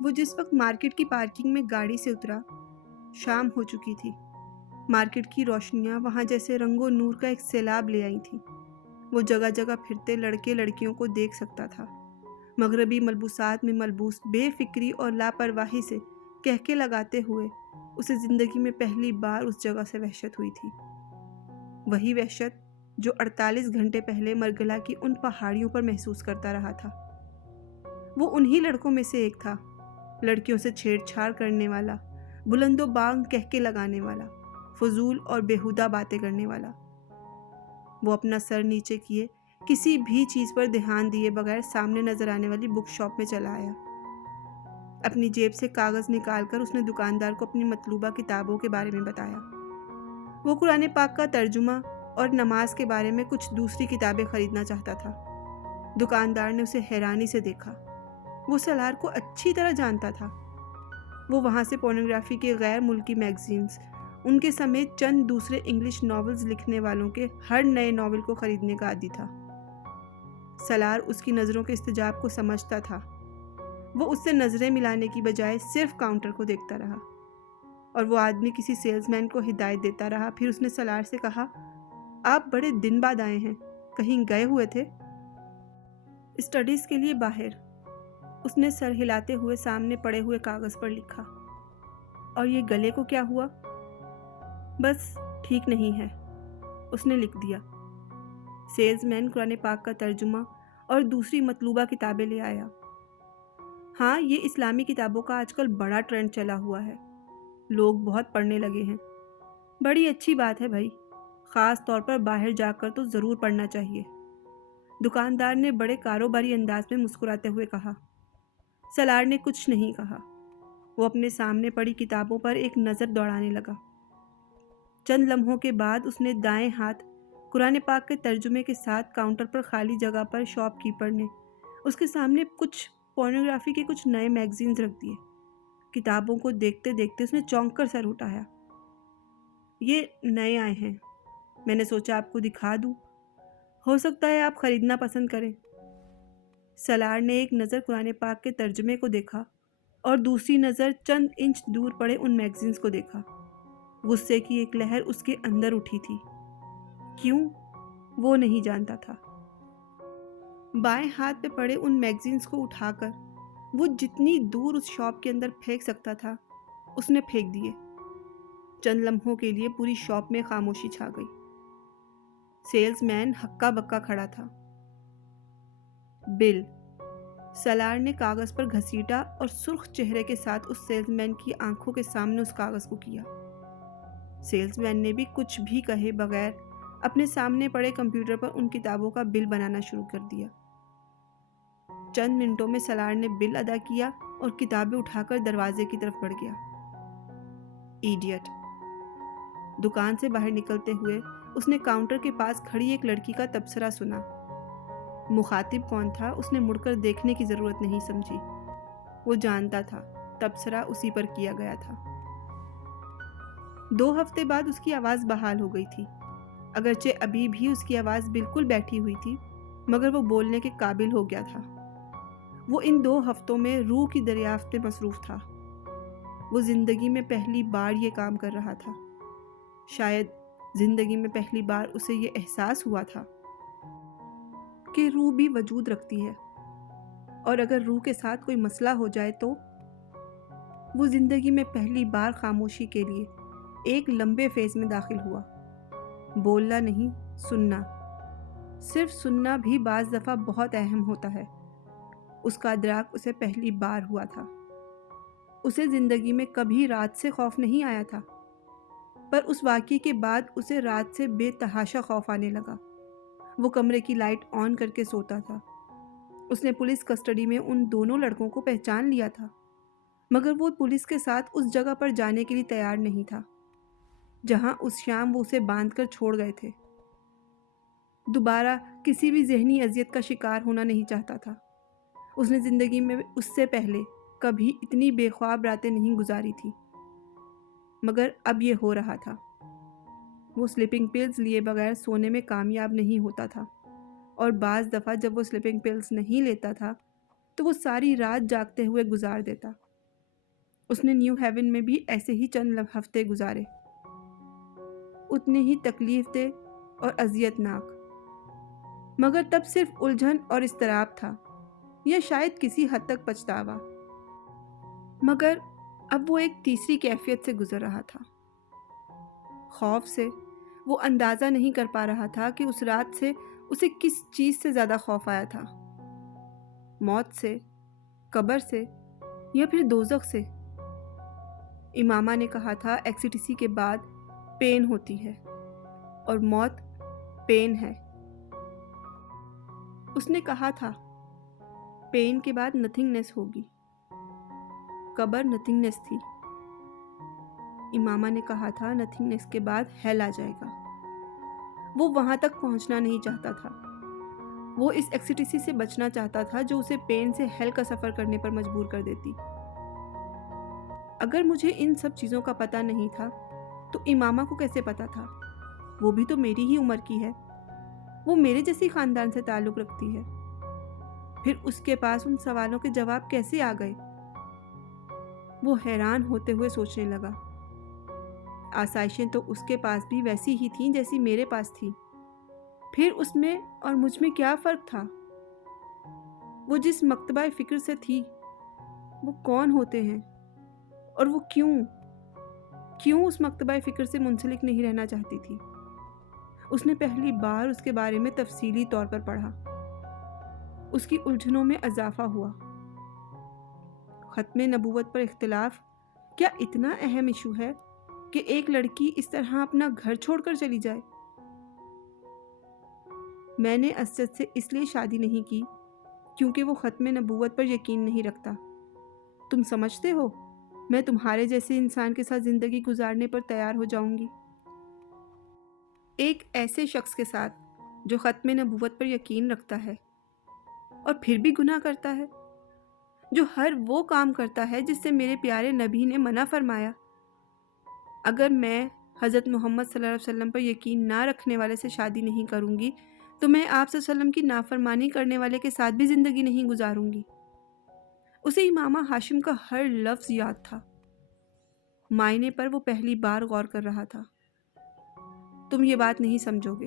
وہ جس وقت مارکیٹ کی پارکنگ میں گاڑی سے اترا، شام ہو چکی تھی۔ مارکیٹ کی روشنیاں وہاں جیسے رنگ و نور کا ایک سیلاب لے آئی تھیں۔ وہ جگہ جگہ پھرتے لڑکے لڑکیوں کو دیکھ سکتا تھا، مغربی ملبوسات میں ملبوس، بے فکری اور لاپرواہی سے کہکے لگاتے ہوئے۔ اسے زندگی میں پہلی بار اس جگہ سے وحشت ہوئی تھی، وہی وحشت جو 48 گھنٹے پہلے مرگلا کی ان پہاڑیوں پر محسوس کرتا رہا تھا۔ وہ انہی لڑکوں میں سے ایک تھا، لڑکیوں سے چھیڑ چھاڑ کرنے والا، بلند و بانگ کہکے لگانے والا، فضول اور بیہودہ باتیں کرنے والا۔ وہ اپنا سر نیچے کیے کسی بھی چیز پر دھیان دیے بغیر سامنے نظر آنے والی بک شاپ میں چلا آیا۔ اپنی جیب سے کاغذ نکال کر اس نے دکاندار کو اپنی مطلوبہ کتابوں کے بارے میں بتایا۔ وہ قرآن پاک کا ترجمہ اور نماز کے بارے میں کچھ دوسری کتابیں خریدنا چاہتا تھا۔ دکاندار نے اسے حیرانی سے دیکھا۔ وہ سالار کو اچھی طرح جانتا تھا۔ وہ وہاں سے پورنوگرافی کے غیر ملکی میگزینز، ان کے سمیت چند دوسرے انگلش ناولز لکھنے والوں کے ہر نئے ناول کو خریدنے کا عادی تھا۔ سالار اس کی نظروں کے استجاب کو سمجھتا تھا۔ وہ اس سے نظریں ملانے کی بجائے صرف کاؤنٹر کو دیکھتا رہا، اور وہ آدمی کسی سیلز مین کو ہدایت دیتا رہا۔ پھر اس نے سالار سے کہا، آپ بڑے دن بعد آئے ہیں، کہیں گئے ہوئے تھے؟ اسٹڈیز کے لیے باہر، اس نے سر ہلاتے ہوئے سامنے پڑے ہوئے کاغذ پر لکھا۔ اور یہ گلے کو کیا ہوا؟ بس ٹھیک نہیں ہے، اس نے لکھ دیا۔ سیلز مین قرآن پاک کا ترجمہ اور دوسری مطلوبہ کتابیں لے آیا۔ ہاں، یہ اسلامی کتابوں کا آج کل بڑا ٹرینڈ چلا ہوا ہے، لوگ بہت پڑھنے لگے ہیں۔ بڑی اچھی بات ہے بھائی، خاص طور پر باہر جا کر تو ضرور پڑھنا چاہیے، دکاندار نے بڑے کاروباری انداز میں مسکراتے ہوئے کہا۔ سالار نے کچھ نہیں کہا۔ وہ اپنے سامنے پڑی کتابوں پر ایک نظر دوڑانے لگا۔ چند لمحوں کے بعد اس نے دائیں ہاتھ قرآن پاک کے ترجمے کے ساتھ کاؤنٹر پر خالی جگہ پر شاپ کیپر نے اس کے سامنے کچھ پورنوگرافی کے کچھ نئے میگزینز رکھ دیے۔ کتابوں کو دیکھتے دیکھتے اس نے چونک کر سر اٹھایا۔ یہ نئے آئے ہیں، میں نے سوچا آپ کو دکھا دوں، ہو سکتا ہے آپ خریدنا پسند کریں۔ سالار نے ایک نظر قرآن پاک کے ترجمے کو دیکھا اور دوسری نظر چند انچ دور پڑے ان میگزینز کو دیکھا۔ غصے کی ایک لہر اس کے اندر اٹھی تھی۔ کیوں؟ وہ نہیں جانتا تھا۔ بائیں ہاتھ پہ پڑے ان میگزینز کو اٹھا کر وہ جتنی دور اس شاپ کے اندر پھینک سکتا تھا اس نے پھینک دیے۔ چند لمحوں کے لیے پوری شاپ میں خاموشی چھا گئی۔ سیلز مین ہکا بکا کھڑا تھا۔ بل، سالار نے کاغذ پر گھسیٹا اور سرخ چہرے کے ساتھ اس سیلز مین کی آنکھوں کے سامنے اس کاغذ کو کیا۔ سیلز مین نے بھی کچھ بھی کہے بغیر اپنے سامنے پڑے کمپیوٹر پر ان کتابوں کا بل بنانا شروع کر دیا۔ چند منٹوں میں سالار نے بل ادا کیا اور کتابیں اٹھا کر دروازے کی طرف بڑھ گیا۔ ایڈیٹ! دکان سے باہر نکلتے ہوئے اس نے کاؤنٹر کے پاس کھڑی ایک لڑکی کا تبصرہ سنا۔ مخاطب کون تھا اس نے مڑ کر دیکھنے کی ضرورت نہیں سمجھی۔ وہ جانتا تھا تبصرہ اسی پر کیا گیا تھا۔ 2 ہفتے بعد اس کی آواز بحال ہو گئی تھی، اگرچہ ابھی بھی اس کی آواز بالکل بیٹھی ہوئی تھی، مگر وہ بولنے کے قابل ہو گیا تھا۔ وہ ان 2 ہفتوں میں روح کی دریافت میں مصروف تھا۔ وہ زندگی میں پہلی بار یہ کام کر رہا تھا۔ شاید زندگی میں پہلی بار اسے یہ احساس ہوا تھا کہ روح بھی وجود رکھتی ہے، اور اگر روح کے ساتھ کوئی مسئلہ ہو جائے تو۔ وہ زندگی میں پہلی بار خاموشی کے لیے ایک لمبے فیز میں داخل ہوا۔ بولنا نہیں، سننا۔ صرف سننا بھی بعض دفعہ بہت اہم ہوتا ہے۔ اس کا ادراک اسے پہلی بار ہوا تھا۔ اسے زندگی میں کبھی رات سے خوف نہیں آیا تھا، پر اس واقعے کے بعد اسے رات سے بے تحاشا خوف آنے لگا۔ وہ کمرے کی لائٹ آن کر کے سوتا تھا۔ اس نے پولیس کسٹڈی میں ان دونوں لڑکوں کو پہچان لیا تھا، مگر وہ پولیس کے ساتھ اس جگہ پر جانے کے لیے تیار نہیں تھا جہاں اس شام وہ اسے باندھ کر چھوڑ گئے تھے۔ دوبارہ کسی بھی ذہنی اذیت کا شکار ہونا نہیں چاہتا تھا۔ اس نے زندگی میں اس سے پہلے کبھی اتنی بے خواب راتیں نہیں گزاری تھی، مگر اب یہ ہو رہا تھا۔ وہ سلیپنگ پلز لیے بغیر سونے میں کامیاب نہیں ہوتا تھا، اور بعض دفعہ جب وہ سلیپنگ پلز نہیں لیتا تھا تو وہ ساری رات جاگتے ہوئے گزار دیتا۔ اس نے نیو ہیون میں بھی ایسے ہی چند ہفتے گزارے، اتنے ہی تکلیف دہ اور اذیت ناک، مگر تب صرف الجھن اور اضطراب تھا، یا شاید کسی حد تک پچھتاوا۔ مگر اب وہ ایک تیسری کیفیت سے گزر رہا تھا، خوف سے۔ وہ اندازہ نہیں کر پا رہا تھا کہ اس رات سے اسے کس چیز سے زیادہ خوف آیا تھا، موت سے، قبر سے، یا پھر دوزخ سے۔ امامہ نے کہا تھا ایکسٹیسی کے بعد پین ہوتی ہے، اور موت پین ہے۔ اس نے کہا تھا پین کے بعد نتھنگنیس ہوگی، قبر نتھنگنیس تھی۔ امامہ نے کہا تھا نتھنگنیس کے بعد ہیل آ جائے گا۔ وہ وہاں تک پہنچنا نہیں چاہتا تھا، وہ اس ایکسٹیسی سے بچنا چاہتا تھا جو اسے پین سے ہیل کا سفر کرنے پر مجبور کر دیتی۔ اگر مجھے ان سب چیزوں کا پتہ نہیں تھا تو امامہ کو کیسے پتہ تھا؟ وہ بھی تو میری ہی عمر کی ہے، وہ میرے جیسی خاندان سے تعلق رکھتی ہے، پھر اس کے پاس ان سوالوں کے جواب کیسے آ گئے؟ وہ حیران ہوتے ہوئے سوچنے لگا، آسائشیں تو اس کے پاس بھی ویسی ہی تھیں جیسی میرے پاس تھی، پھر اس میں اور مجھ میں کیا فرق تھا؟ وہ جس مکتبہ فکر سے تھی، وہ کون ہوتے ہیں، اور وہ کیوں اس مکتبہ فکر سے منسلک نہیں رہنا چاہتی تھی؟ اس نے پہلی بار اس کے بارے میں تفصیلی طور پر پڑھا، اس کی الجھنوں میں اضافہ ہوا۔ ختم نبوت پر اختلاف کیا اتنا اہم ایشو ہے کہ ایک لڑکی اس طرح اپنا گھر چھوڑ کر چلی جائے؟ میں نے اسجد سے اس لیے شادی نہیں کی کیونکہ وہ ختم نبوت پر یقین نہیں رکھتا۔ تم سمجھتے ہو میں تمہارے جیسے انسان کے ساتھ زندگی گزارنے پر تیار ہو جاؤں گی؟ ایک ایسے شخص کے ساتھ جو ختم نبوت پر یقین رکھتا ہے اور پھر بھی گناہ کرتا ہے، جو ہر وہ کام کرتا ہے جس سے میرے پیارے نبی نے منع فرمایا۔ اگر میں حضرت محمد صلی اللہ علیہ وسلم پر یقین نہ رکھنے والے سے شادی نہیں کروں گی تو میں آپ صلی اللہ علیہ وسلم کی نافرمانی کرنے والے کے ساتھ بھی زندگی نہیں گزاروں گی۔ اسے امامہ ہاشم کا ہر لفظ یاد تھا، معنی پر وہ پہلی بار غور کر رہا تھا۔ تم یہ بات نہیں سمجھو گے،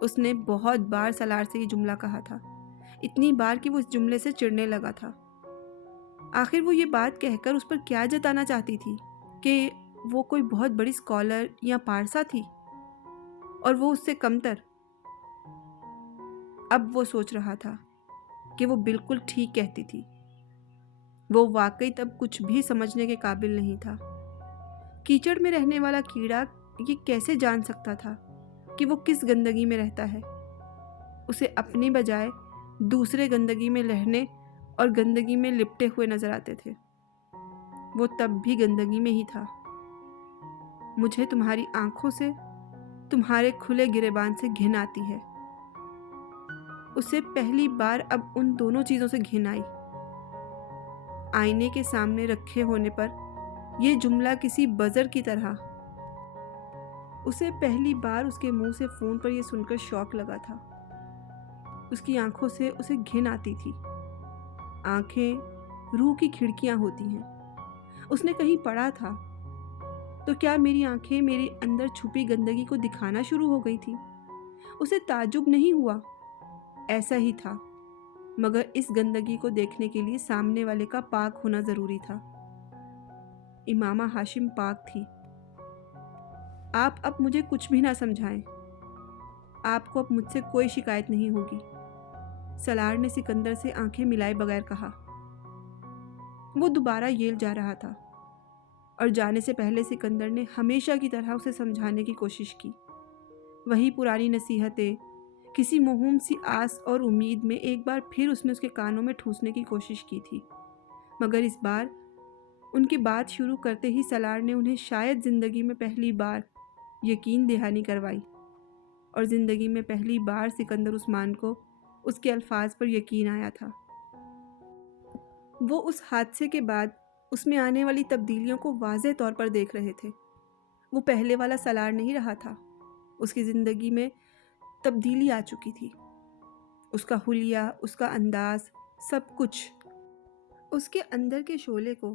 اس نے بہت بار سالار سے یہ جملہ کہا تھا، اتنی بار کہ وہ اس جملے سے چڑنے لگا تھا۔ آخر وہ یہ بات کہہ کر اس پر کیا جتانا چاہتی تھی کہ وہ کوئی بہت بڑی اسکالر یا پارسا تھی اور وہ اس سے کمتر؟ اب وہ سوچ رہا تھا کہ وہ بالکل ٹھیک کہتی تھی، وہ واقعی تب کچھ بھی سمجھنے کے قابل نہیں تھا۔ کیچڑ میں رہنے والا کیڑا یہ کیسے جان سکتا تھا کہ وہ کس گندگی میں رہتا ہے؟ اسے اپنی بجائے دوسرے گندگی میں رہنے اور گندگی میں لپٹے ہوئے نظر آتے تھے۔ وہ تب بھی گندگی میں ہی تھا۔ مجھے تمہاری آنکھوں سے، تمہارے کھلے گریبان سے گھن آتی ہے۔ اسے پہلی بار اب ان دونوں چیزوں سے گھن آئی۔ آئینے کے سامنے رکھے ہونے پر یہ جملہ کسی بزر کی طرح۔ اسے پہلی بار اس کے منہ سے فون پر یہ سن کر شوق لگا تھا۔ اس کی آنکھوں سے اسے گھن آتی تھی۔ آنکھیں روح کی کھڑکیاں ہوتی ہیں، اس نے کہیں پڑھا تھا۔ تو کیا میری آنکھیں میری اندر چھپی گندگی کو دکھانا شروع ہو گئی تھی؟ اسے تعجب نہیں ہوا، ایسا ہی تھا، مگر اس گندگی کو دیکھنے کے لیے سامنے والے کا پاک ہونا ضروری تھا۔ امامہ ہاشم پاک تھی۔ آپ اب مجھے کچھ بھی نہ سمجھائیں، آپ کو اب مجھ سے کوئی شکایت نہیں ہوگی، سالار نے سکندر سے آنکھیں ملائے بغیر کہا۔ وہ دوبارہ ییل جا رہا تھا اور جانے سے پہلے سکندر نے ہمیشہ کی طرح اسے سمجھانے کی کوشش کی۔ وہی پرانی نصیحتیں، کسی موہوم سی آس اور امید میں ایک بار پھر اس نے اس کے کانوں میں ٹھوسنے کی کوشش کی تھی، مگر اس بار ان کی بات شروع کرتے ہی سالار نے انہیں شاید زندگی میں پہلی بار یقین دہانی کروائی، اور زندگی میں پہلی بار سکندر عثمان کو اس کے الفاظ پر یقین آیا تھا۔ وہ اس حادثے کے بعد اس میں آنے والی تبدیلیوں کو واضح طور پر دیکھ رہے تھے۔ وہ پہلے والا سالار نہیں رہا تھا، اس کی زندگی میں تبدیلی آ چکی تھی۔ اس کا حلیہ، اس کا انداز، سب کچھ اس کے اندر کے شعلے کو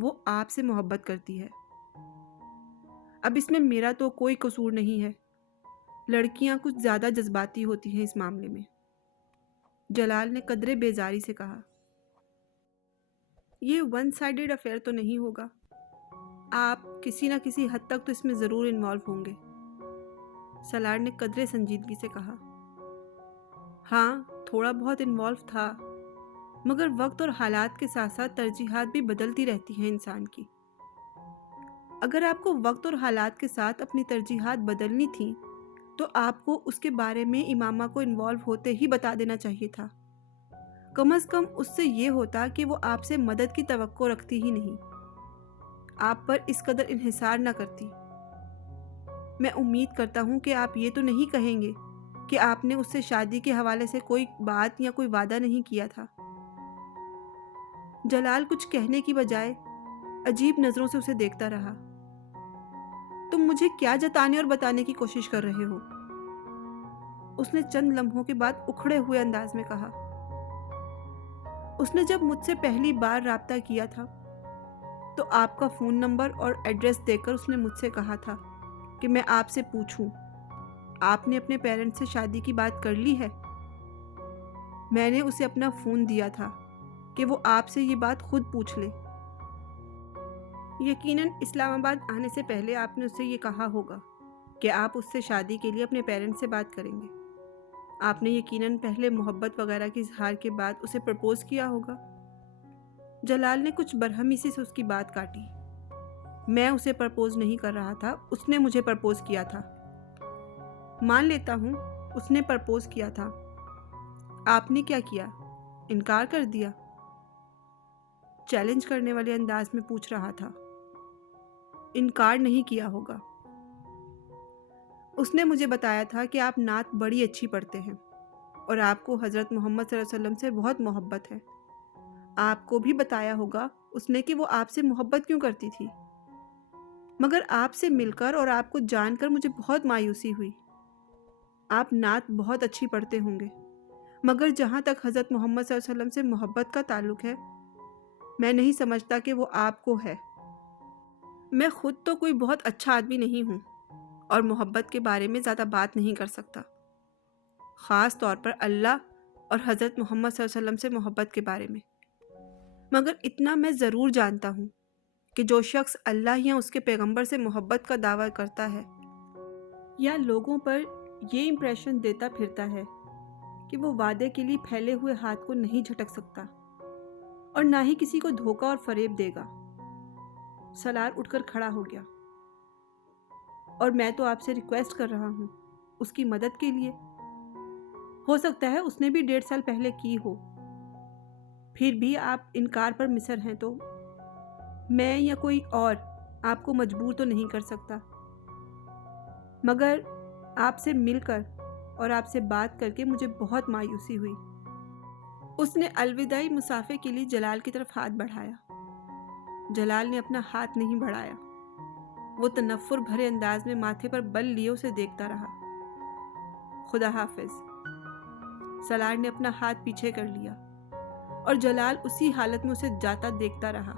وہ آپ سے محبت کرتی ہے۔ اب اس میں میرا تو کوئی قصور نہیں ہے، لڑکیاں کچھ زیادہ جذباتی ہوتی ہیں اس معاملے میں، جلال نے قدرے بیزاری سے کہا۔ یہ ون سائیڈڈ افیئر تو نہیں ہوگا، آپ کسی نہ کسی حد تک تو اس میں ضرور انوالو ہوں گے، سالار نے قدرے سنجیدگی سے کہا۔ ہاں تھوڑا بہت انوالو تھا، مگر وقت اور حالات کے ساتھ ساتھ ترجیحات بھی بدلتی رہتی ہیں انسان کی۔ اگر آپ کو وقت اور حالات کے ساتھ اپنی ترجیحات بدلنی تھیں تو آپ کو اس کے بارے میں امامہ کو انوالو ہوتے ہی بتا دینا چاہیے تھا۔ کم از کم اس سے یہ ہوتا کہ وہ آپ سے مدد کی توقع رکھتی ہی نہیں، آپ پر اس قدر انحصار نہ کرتی۔ میں امید کرتا ہوں کہ آپ یہ تو نہیں کہیں گے کہ آپ نے اس سے شادی کے حوالے سے کوئی بات یا کوئی وعدہ نہیں کیا تھا۔ جلال کچھ کہنے کی بجائے عجیب نظروں سے اسے دیکھتا رہا۔ تم مجھے کیا جتانے اور بتانے کی کوشش کر رہے ہو؟ اس نے چند لمحوں کے بعد اکھڑے ہوئے انداز میں کہا۔ اس نے جب مجھ سے پہلی بار رابطہ کیا تھا تو آپ کا فون نمبر اور ایڈریس دے کر اس نے مجھ سے کہا تھا کہ میں آپ سے پوچھوں آپ نے اپنے پیرنٹس سے شادی کی بات کر لی ہے۔ میں نے اسے اپنا فون دیا تھا کہ وہ آپ سے یہ بات خود پوچھ لے۔ یقیناً اسلام آباد آنے سے پہلے آپ نے اسے یہ کہا ہوگا کہ آپ اس سے شادی کے لیے اپنے پیرنٹس سے بات کریں گے۔ آپ نے یقیناً پہلے محبت وغیرہ کے اظہار کے بعد اسے پرپوز کیا ہوگا۔ جلال نے کچھ برہمی سے اس کی بات کاٹی۔ میں اسے پرپوز نہیں کر رہا تھا، اس نے مجھے پرپوز کیا تھا۔ مان لیتا ہوں اس نے پرپوز کیا تھا، آپ نے کیا کیا؟ انکار کر دیا؟ چیلنج کرنے والے انداز میں پوچھ رہا تھا۔ انکار نہیں کیا ہوگا۔ اس نے مجھے بتایا تھا کہ آپ نعت بڑی اچھی پڑھتے ہیں اور آپ کو حضرت محمد صلی اللہ علیہ وسلم سے بہت محبت ہے۔ آپ کو بھی بتایا ہوگا اس نے کہ وہ آپ سے محبت کیوں کرتی تھی، مگر آپ سے مل کر اور آپ کو جان کر مجھے بہت مایوسی ہوئی۔ آپ نعت بہت اچھی پڑھتے ہوں گے، مگر جہاں تک حضرت محمد صلی اللہ علیہ وسلم سے محبت کا تعلق ہے، میں نہیں سمجھتا کہ وہ آپ کو ہے۔ میں خود تو کوئی بہت اچھا آدمی نہیں ہوں اور محبت کے بارے میں زیادہ بات نہیں کر سکتا، خاص طور پر اللہ اور حضرت محمد صلی اللہ علیہ وسلم سے محبت کے بارے میں۔ مگر اتنا میں ضرور جانتا ہوں کہ جو شخص اللہ یا اس کے پیغمبر سے محبت کا دعویٰ کرتا ہے یا لوگوں پر یہ امپریشن دیتا پھرتا ہے کہ وہ وعدے کے لیے پھیلے ہوئے ہاتھ کو نہیں جھٹک سکتا اور نہ ہی کسی کو دھوکہ اور فریب دے گا۔ سالار اٹھ کر کھڑا ہو گیا۔ اور میں تو آپ سے ریکویسٹ کر رہا ہوں اس کی مدد کے لیے۔ ہو سکتا ہے اس نے بھی 1.5 سال پہلے کی ہو، پھر بھی آپ انکار پر مصر ہیں تو میں یا کوئی اور آپ کو مجبور تو نہیں کر سکتا۔ مگر آپ سے مل کر اور آپ سے بات کر کے مجھے بہت مایوسی ہوئی۔ اس نے الوداعی مسافے کے لیے جلال کی طرف ہاتھ بڑھایا۔ جلال نے اپنا ہاتھ نہیں بڑھایا، وہ تنفر بھرے انداز میں ماتھے پر بل لیے اسے دیکھتا رہا۔ خدا حافظ۔ سالار نے اپنا ہاتھ پیچھے کر لیا اور جلال اسی حالت میں اسے جاتا دیکھتا رہا،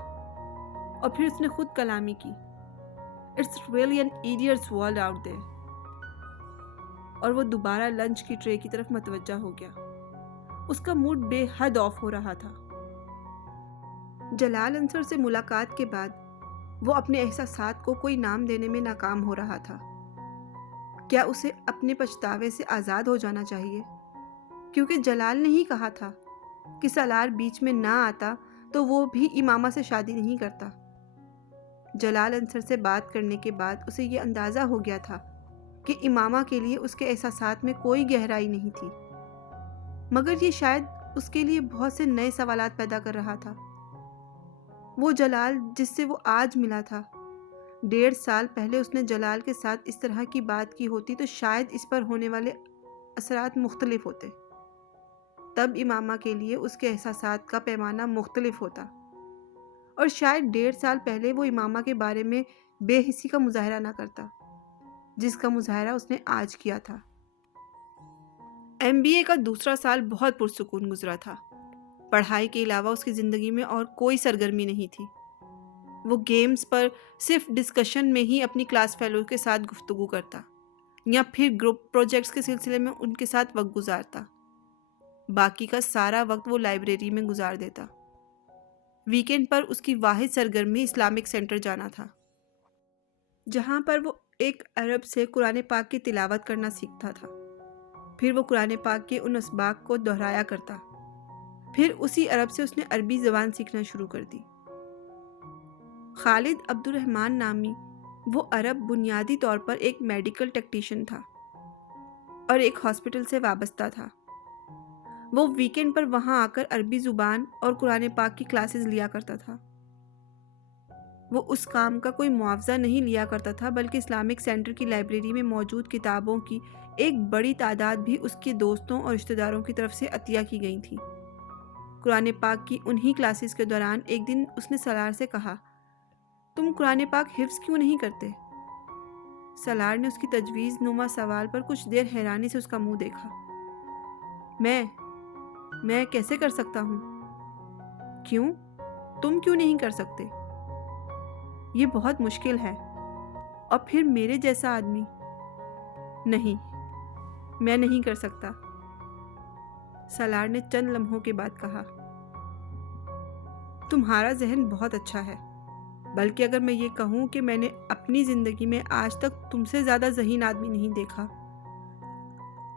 اور پھر اس نے خود کلامی کی۔ It's really an idiot's world out there۔ اور وہ دوبارہ لنچ کی ٹرے کی طرف متوجہ ہو گیا۔ اس کا موڈ بے حد آف ہو رہا تھا۔ جلال انصر سے ملاقات کے بعد وہ اپنے احساسات کو کوئی نام دینے میں ناکام ہو رہا تھا۔ کیا اسے اپنے پچھتاوے سے آزاد ہو جانا چاہیے؟ کیونکہ جلال نے ہی کہا تھا کہ سالار بیچ میں نہ آتا تو وہ بھی امامہ سے شادی نہیں کرتا۔ جلال انصر سے بات کرنے کے بعد اسے یہ اندازہ ہو گیا تھا کہ امامہ کے لیے اس کے احساسات میں کوئی گہرائی نہیں تھی، مگر یہ شاید اس کے لیے بہت سے نئے سوالات پیدا کر رہا تھا۔ وہ جلال جس سے وہ آج ملا تھا، 1.5 سال پہلے اس نے جلال کے ساتھ اس طرح کی بات کی ہوتی تو شاید اس پر ہونے والے اثرات مختلف ہوتے۔ تب امامہ کے لیے اس کے احساسات کا پیمانہ مختلف ہوتا، اور شاید 1.5 سال پہلے وہ امامہ کے بارے میں بے حسی کا مظاہرہ نہ کرتا جس کا مظاہرہ اس نے آج کیا تھا۔ MBA کا دوسرا سال بہت پرسکون گزرا تھا۔ پڑھائی کے علاوہ اس کی زندگی میں اور کوئی سرگرمی نہیں تھی۔ وہ گیمز پر صرف ڈسکشن میں ہی اپنی کلاس فیلو کے ساتھ گفتگو کرتا یا پھر گروپ پروجیکٹس کے سلسلے میں ان کے ساتھ وقت گزارتا۔ باقی کا سارا وقت وہ لائبریری میں گزار دیتا۔ ویکینڈ پر اس کی واحد سرگرمی اسلامک سینٹر جانا تھا، جہاں پر وہ ایک عرب سے قرآن پاک کی تلاوت کرنا سیکھتا تھا۔ پھر وہ قرآن پاک کے ان اسباق کو دہرایا کرتا۔ پھر اسی عرب سے اس نے عربی زبان سیکھنا شروع کر دی۔ خالد عبد الرحمن نامی وہ عرب بنیادی طور پر ایک میڈیکل ٹیکنیشین تھا اور ایک ہاسپٹل سے وابستہ تھا۔ وہ ویکینڈ پر وہاں آ کر عربی زبان اور قرآن پاک کی کلاسز لیا کرتا تھا۔ وہ اس کام کا کوئی معاوضہ نہیں لیا کرتا تھا، بلکہ اسلامک سینٹر کی لائبریری میں موجود کتابوں کی ایک بڑی تعداد بھی اس کے دوستوں اور رشتہ داروں کی طرف سے عطیہ کی گئی تھی۔ قرآن پاک کی انہی کلاسز کے دوران ایک دن اس نے سالار سے کہا، تم قرآن پاک حفظ کیوں نہیں کرتے؟ سالار نے اس کی تجویز نما سوال پر کچھ دیر حیرانی سے اس کا منہ دیکھا۔ میں کیسے کر سکتا ہوں؟ کیوں؟ تم کیوں نہیں کر سکتے؟ یہ بہت مشکل ہے، اور پھر میرے جیسا آدمی۔ نہیں، میں نہیں کر سکتا، سالار نے چند لمحوں کے بعد کہا۔ تمہارا ذہن بہت اچھا ہے، بلکہ اگر میں یہ کہوں کہ میں نے اپنی زندگی میں آج تک تم سے زیادہ ذہین آدمی نہیں دیکھا۔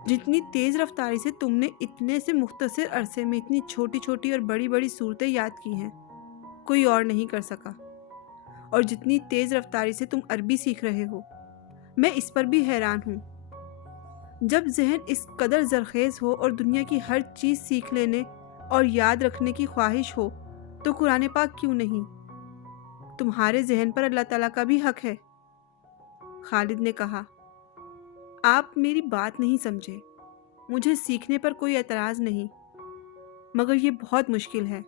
جتنی تیز رفتاری سے تم نے اتنے سے مختصر عرصے میں اتنی چھوٹی چھوٹی اور بڑی بڑی صورتیں یاد کی ہیں، کوئی اور نہیں کر سکا۔ اور جتنی تیز رفتاری سے تم عربی سیکھ رہے ہو، میں اس پر بھی حیران ہوں۔ جب ذہن اس قدر زرخیز ہو اور دنیا کی ہر چیز سیکھ لینے اور یاد رکھنے کی خواہش ہو، تو قرآن پاک کیوں نہیں؟ تمہارے ذہن پر اللہ تعالیٰ کا بھی حق ہے۔ خالد نے کہا، آپ میری بات نہیں سمجھے۔ مجھے سیکھنے پر کوئی اعتراض نہیں، مگر یہ بہت مشکل ہے۔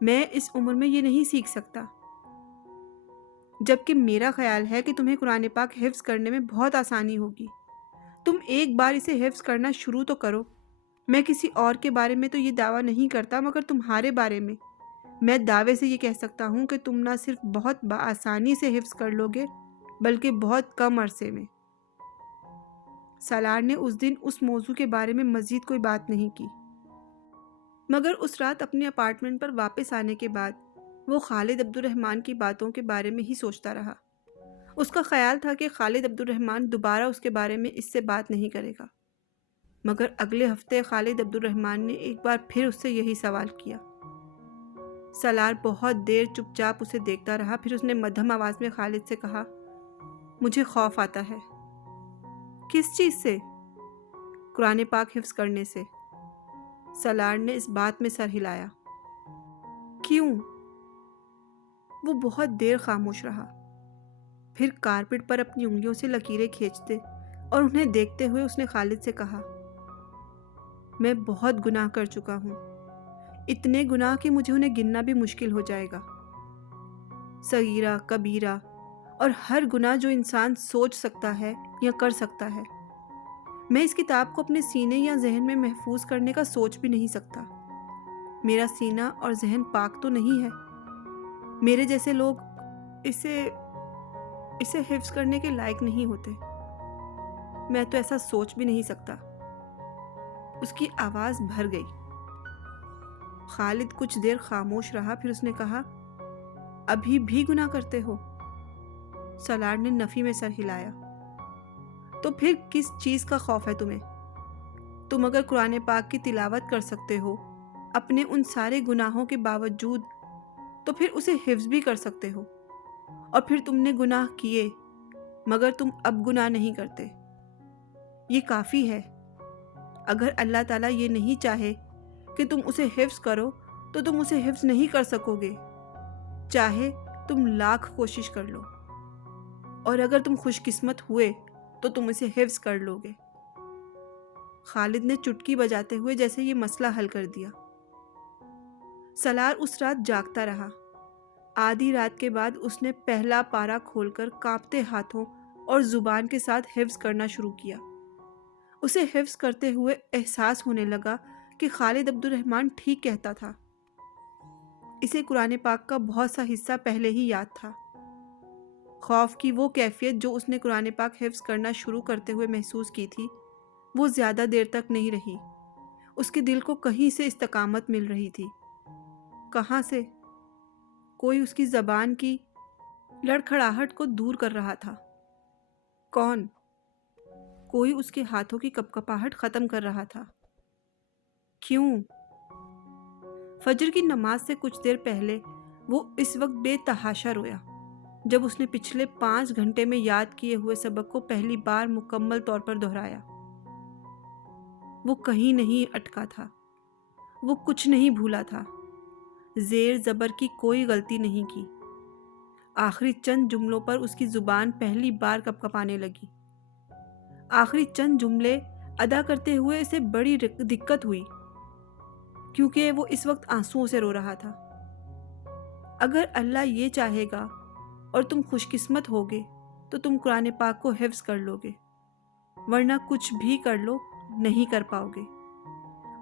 میں اس عمر میں یہ نہیں سیکھ سکتا۔ جبکہ میرا خیال ہے کہ تمہیں قرآن پاک حفظ کرنے میں بہت آسانی ہوگی۔ تم ایک بار اسے حفظ کرنا شروع تو کرو۔ میں کسی اور کے بارے میں تو یہ دعویٰ نہیں کرتا، مگر تمہارے بارے میں دعوے سے یہ کہہ سکتا ہوں کہ تم نہ صرف بہت بآسانی سے حفظ کر لو گے، بلکہ بہت کم عرصے میں۔ سالار نے اس دن اس موضوع کے بارے میں مزید کوئی بات نہیں کی، مگر اس رات اپنے اپارٹمنٹ پر واپس آنے کے بعد وہ خالد عبد الرحمن کی باتوں کے بارے میں ہی سوچتا رہا۔ اس کا خیال تھا کہ خالد عبد الرحمن دوبارہ اس کے بارے میں اس سے بات نہیں کرے گا، مگر اگلے ہفتے خالد عبد الرحمن نے ایک بار پھر اس سے یہی سوال کیا۔ سالار بہت دیر چپ چاپ اسے دیکھتا رہا، پھر اس نے مدھم آواز میں خالد سے کہا، مجھے خوف آتا ہے۔ کس چیز سے؟ قرآن پاک حفظ کرنے سے۔ سالار نے اس بات میں سر ہلایا۔ کیوں؟ وہ بہت دیر خاموش رہا، پھر کارپٹ پر اپنی انگلیوں سے لکیریں کھینچتے اور انہیں دیکھتے ہوئے اس نے خالد سے کہا، میں بہت گناہ کر چکا ہوں، اتنے گناہ کہ مجھے انہیں گننا بھی مشکل ہو جائے گا۔ صغیرہ، کبیرہ اور ہر گناہ جو انسان سوچ سکتا ہے یا کر سکتا ہے۔ میں اس کتاب کو اپنے سینے یا ذہن میں محفوظ کرنے کا سوچ بھی نہیں سکتا۔ میرا سینہ اور ذہن پاک تو نہیں ہے۔ میرے جیسے لوگ اسے حفظ کرنے کے لائق نہیں ہوتے۔ میں تو ایسا سوچ بھی نہیں سکتا۔ اس کی آواز بھر گئی۔ خالد کچھ دیر خاموش رہا، پھر اس نے کہا، ابھی بھی گناہ کرتے ہو؟ سالار نے نفی میں سر ہلایا۔ تو پھر کس چیز کا خوف ہے تمہیں؟ تم اگر قرآن پاک کی تلاوت کر سکتے ہو اپنے ان سارے گناہوں کے باوجود، تو پھر اسے حفظ بھی کر سکتے ہو۔ اور پھر تم نے گناہ کیے، مگر تم اب گناہ نہیں کرتے۔ یہ کافی ہے۔ اگر اللہ تعالیٰ یہ نہیں چاہے کہ تم اسے حفظ کرو، تو تم اسے حفظ نہیں کر سکو گے، چاہے تم لاکھ کوشش کر لو۔ اور اگر تم خوش قسمت ہوئے تو تم اسے حفظ کر لو گے۔ خالد نے چٹکی بجاتے ہوئے جیسے یہ مسئلہ حل کر دیا۔ سالار اس رات جاگتا رہا۔ آدھی رات کے بعد اس نے پہلا پارہ کھول کر کانپتے ہاتھوں اور زبان کے ساتھ حفظ کرنا شروع کیا۔ اسے حفظ کرتے ہوئے احساس ہونے لگا کہ خالد عبد الرحمن ٹھیک کہتا تھا۔ اسے قرآن پاک کا بہت سا حصہ پہلے ہی یاد تھا۔ خوف کی وہ کیفیت جو اس نے قرآن پاک حفظ کرنا شروع کرتے ہوئے محسوس کی تھی، وہ زیادہ دیر تک نہیں رہی۔ اس کے دل کو کہیں سے استقامت مل رہی تھی۔ کہاں سے؟ کوئی اس کی زبان کی لڑکھڑاہٹ کو دور کر رہا تھا۔ کون؟ کوئی اس کے ہاتھوں کی کپکپاہٹ ختم کر رہا تھا۔ کیوں؟ فجر کی نماز سے کچھ دیر پہلے وہ اس وقت بے تحاشا رویا جب اس نے پچھلے 5 گھنٹے میں یاد کیے ہوئے سبق کو پہلی بار مکمل طور پر دہرایا۔ وہ کہیں نہیں اٹکا تھا، وہ کچھ نہیں بھولا تھا، زیر زبر کی کوئی غلطی نہیں کی۔ آخری چند جملوں پر اس کی زبان پہلی بار کپکپانے لگی۔ آخری چند جملے ادا کرتے ہوئے اسے بڑی دقت ہوئی، کیونکہ وہ اس وقت آنسوؤں سے رو رہا تھا۔ اگر اللہ یہ چاہے گا اور تم خوش قسمت ہوگے تو تم قرآن پاک کو حفظ کر لو گے، ورنہ کچھ بھی کر لو نہیں کر پاؤ گے۔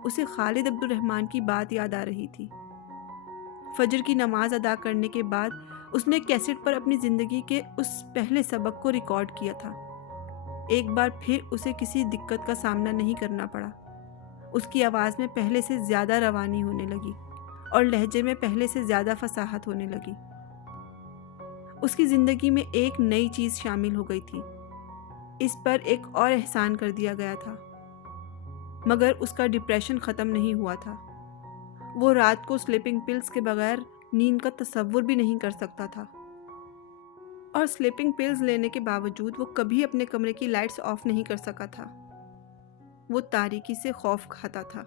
اسے خالد عبد الرحمن کی بات یاد آ رہی تھی۔ فجر کی نماز ادا کرنے کے بعد اس نے کیسٹ پر اپنی زندگی کے اس پہلے سبق کو ریکارڈ کیا تھا۔ ایک بار پھر اسے کسی دقت کا سامنا نہیں کرنا پڑا۔ اس کی آواز میں پہلے سے زیادہ روانی ہونے لگی اور لہجے میں پہلے سے زیادہ فصاحت ہونے لگی۔ اس کی زندگی میں ایک نئی چیز شامل ہو گئی تھی۔ اس پر ایک اور احسان کر دیا گیا تھا، مگر اس کا ڈپریشن ختم نہیں ہوا تھا۔ وہ رات کو سلیپنگ پلز کے بغیر نیند کا تصور بھی نہیں کر سکتا تھا، اور سلیپنگ پلز لینے کے باوجود وہ کبھی اپنے کمرے کی لائٹس آف نہیں کر سکا تھا۔ وہ تاریکی سے خوف کھاتا تھا۔